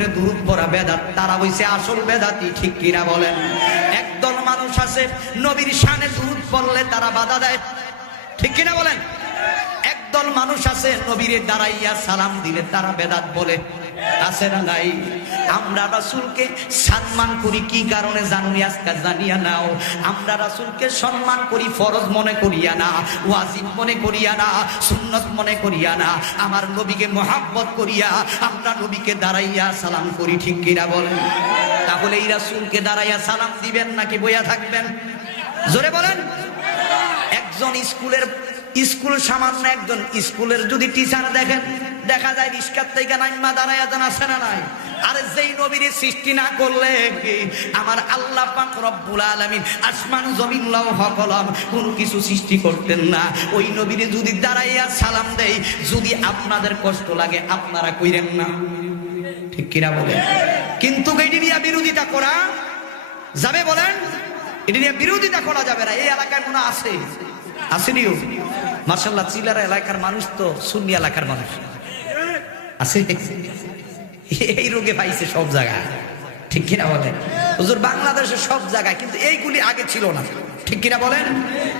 উপরে দুরূদ পড়া বেদাত, তারা হইছে আসল বেদাতি, ঠিক কিনা বলেন? একদল মানুষ আছে নবীর শানে দুরূদ পড়লে তারা বাধা দেয়, ঠিক কিনা বলেন? একদল মানুষ আছে নবীরে দাঁড়াইয়া সালাম দিলে তারা বেদাত বলে, আছে না নাই? আমরা রাসূলকে সম্মান করি কি কারণে জানুনি? আজকে জানিয়া নাও। আমরা রাসূলকে সম্মান করি ফরজ মনে করিয়া না, ওয়াজিব মনে করিয়া না, সুন্নত মনে করিয়া না, আমার নবীকে মহব্বত করিয়া আমরা নবীকে দাঁড়াইয়া সালাম করি, ঠিক কিনা বলেন? তাহলে এই রাসূলকে দাঁড়াইয়া সালাম দিবেন নাকি বইয়া থাকবেন? জোরে বলেন। একজন স্কুল সামান্য একজন স্কুলের যদি টিচার দেখেন, দেখা যায় রিস্কার থেকে নাইমা দাঁড়ায় যান, আছে না নাই? আরে যেই নবীর সৃষ্টি না করলে আমার আল্লাহ পাক রব্বুল আলামিন আসমান জমিন লৌহ কলম কোনো কিছু সৃষ্টি করতেন না। ওই নবীরে যদি দাঁড়াইয়া সালাম দেই, যদি আপনাদের কষ্ট লাগে আপনারা কইরেন না, ঠিক কিনা বলেন? কিন্তু এটি নিয়ে বিরোধিতা করা যাবে? বলেন, এটি নিয়ে বিরোধিতা করা যাবে না। এই এলাকায় মনে আছে, আসেনিও মাশাআল্লাহ, চিলারা এলাকার মানুষ তো সুন্নি এলাকার মানুষ আছে, এই রোগে পাইছে সব জায়গায়, ঠিক কিনা বলেন? হুজুর বাংলাদেশের সব জায়গায়, কিন্তু এইগুলি আগে ছিল না, ঠিক কিনা বলেন?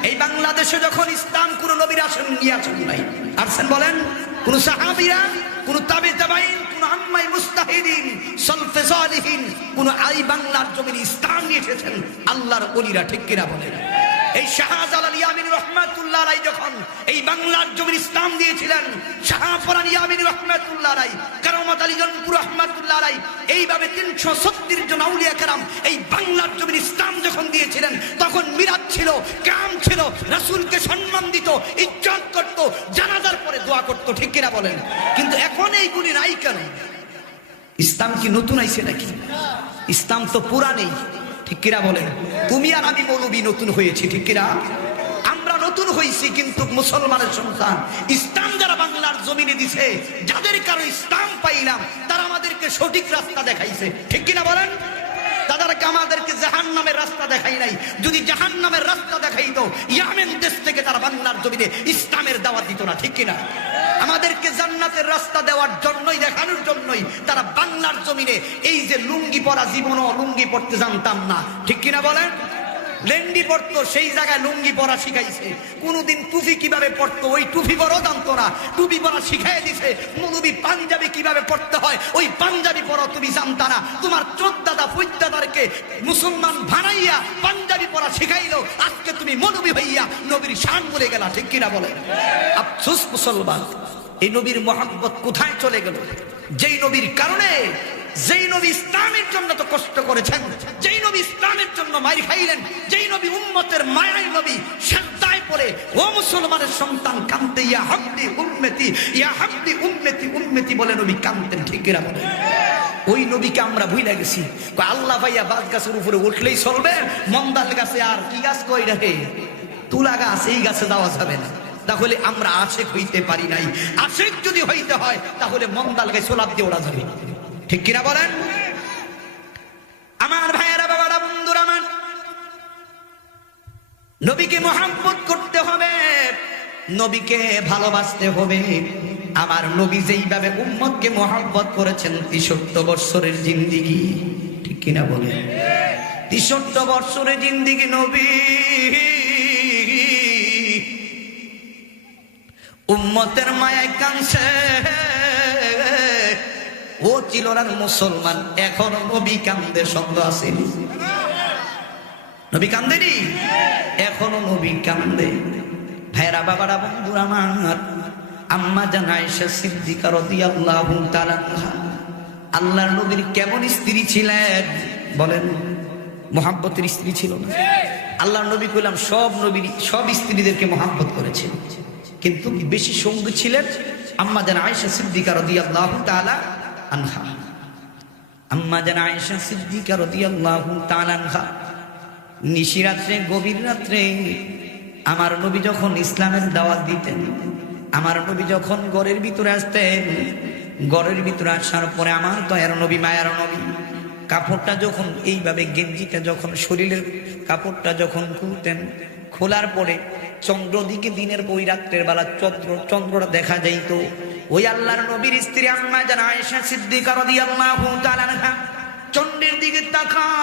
এই বাংলাদেশে যখন ইসলাম কোন নবীর আসেন নিয়ে আসেন নাই, আসছেন বলেন? কোন সাহাবীরা, কোন তাবে তাবাইন, কোন আম্মাই মুস্তাহিদিন, সালফে সালিহিন, কোন আই বাংলার জমিনে ইসলাম নিয়ে এসেছেন আল্লাহর ওলিরা, ঠিক কিনা বলেন? এই শাহজালাল ইয়ামিনী রাহমাতুল্লাহ আলাইহি যখন এই বাংলার জমিন ইসলাম দিয়েছিলেন, শাহফরান ইয়ামিনী রাহমাতুল্লাহ আলাইহি, কারামাত আলী জনপুর রাহমাতুল্লাহ আলাইহি, এইভাবে 336 জন আউলিয়া কেরাম এই বাংলার জমিন ইসলাম যখন দিয়েছিলেন, তখন মিরাজ ছিল, কাম ছিল, রাসূলকে সম্মান দিত, ইজ্জত করত, জানাজার পরে দোয়া করত, ঠিক কিনা বলেন? কিন্তু এখন এইগুলি নাই কেন? ইসলাম কি নতুন আইছে নাকি? ইসলাম তো পুরানেই, ঠিক কিনা বলেন? তুমি আর আমি মৌলবী নতুন হয়েছি, ঠিক কিনা? আমরা নতুন হয়েছি, কিন্তু মুসলমানের সন্তান ইসলাম যারা বাংলার জমিনে দিছে, যাদের কারো ইসলাম পাইলাম, তারা আমাদেরকে সঠিক রাস্তা দেখাইছে, ঠিক কিনা বলেন? তাদেরকে আমাদেরকে জাহান্নামের রাস্তা দেখাই নাই। যদি জাহান্নামের রাস্তা দেখাইতো, ইয়েমেন দেশ থেকে তারা বাংলার জমিনে ইসলামের দাওয়াত দিত না, ঠিক কিনা? আমাদেরকে জান্নাতের রাস্তা দেওয়ার জন্যই, দেখানোর জন্যই তারা বাংলার জমিনে এই যে লুঙ্গি পরা, জীবনও লুঙ্গি পরতে জানতাম না, ঠিক কিনা বলেন? লেন্ডি পরতো, সেই জায়গায় লুঙ্গি পরা শিখাইছে। কোনদিন টুপি কিভাবে পরতো, ওই টুপি পরাও জানতো না, টুপি পরা শিখাই দিছে। মৌলবী পাঞ্জাবি কিভাবে পড়তে হয়, ওই পাঞ্জাবি পরা তুমি জানতা না। তোমার চোদ্দাদা ফুদ্দাদারকে মুসলমান বানাইয়া পাঞ্জাবি পরা শিখাইলো, আজকে তুমি মৌলবী হইয়া নবীর শান বলে গেলা, ঠিক কিনা বলে? আফসোস মুসলমান, এই নবীর মহব্বত কোথায় চলে গেল? যেই নবীর কারণে, যেই নবী ইসলামের জন্য তো কষ্ট করেছেন, যেই নবী ইসলামের জন্য মাইর খাইলেন, যেই নবী উম্মতের মায়াই নবী, সেজদায় পড়ে ও মুসলমানের সন্তান কাঁদতে, ইয়া হাবলি উম্মতি, ইয়া হাবলি উম্মতি, উম্মতি বলে নবী কাঁদতেন, ঠিক কিনা বলে? ওই নবীকে আমরা ভুলে গেছি। আল্লাহ ভাইয়া বাদ গাছের উপরে উঠলেই চলবে, মন্দাল গাছে আর কি গাছ কই রাখে, তুলা গাছ, এই গাছে যাওয়া যাবে না। তাহলে আমরা আশেক হইতে পারি নাই। আশেক যদি হইতে হয় তাহলে মন্দাল গাছে লাফ দিয়ে ওড়া যাবে, ঠিক কিনা বলেন? আমার ভাইয়েরা, বাবারা, বন্ধুরা আমার, নবীকে মহব্বত করতে হবে, নবীকে ভালোবাসতে হবে। আমার নবী যেইভাবে উম্মতকে মহব্বত করেছেন, 63 বছরের জিন্দিগি, ঠিক কিনা বলেন? 63 বছরের জিন্দিগি নবী উম্মতের মায়ায় কাঁদছে। ও চিলরার মুসলমান, এখন নবী কান্দে, সন্দেহ আছে? নবী কান্দেনি? এখনো নবী কান্দে। ভাইরা, বাবারা, বন্ধুরা আমার, আম্মা জান আয়েশা সিদ্দিকা রাদিয়াল্লাহু তাআলা আনহা আল্লাহর নবীর কেমন স্ত্রী ছিলেন বলেন? মহব্বতের স্ত্রী ছিল না? আল্লাহর নবী কইলাম সব নবীর সব স্ত্রীদেরকে মহব্বত করেছেন, কিন্তু বেশি সঙ্গী ছিলেন আম্মা জান আয়েশা সিদ্দিকা রাদিয়াল্লাহু তাআলা আনহা। আম্মা জান আয়েশা সিদ্দিকা রাদিয়াল্লাহু তাআলা আনহা নিশিরাত্রে, গভীর রাত্রে আমার নবী যখন ইসলামের দাওয়াত দিতেন, আমার নবী যখন ঘরের ভিতরে আসতেন, ঘরের ভিতরে আসার পরে আমার দয়ার নবী, মায়ার নবী কাপড়টা যখন এইভাবে, গেঞ্জিটা যখন, শরীরের কাপড়টা যখন খুলতেন, খোলার পরে চন্দ্র দিকে, দিনের বই রাত্রের বেলা চন্দ্রটা দেখা যাইতো। ওই আল্লাহর নবীর স্ত্রী আম্মা জান আয়েশা সিদ্দিকা রাদিয়াল্লাহু তাআলা আনহা চন্ডীর দিকে তাকায়।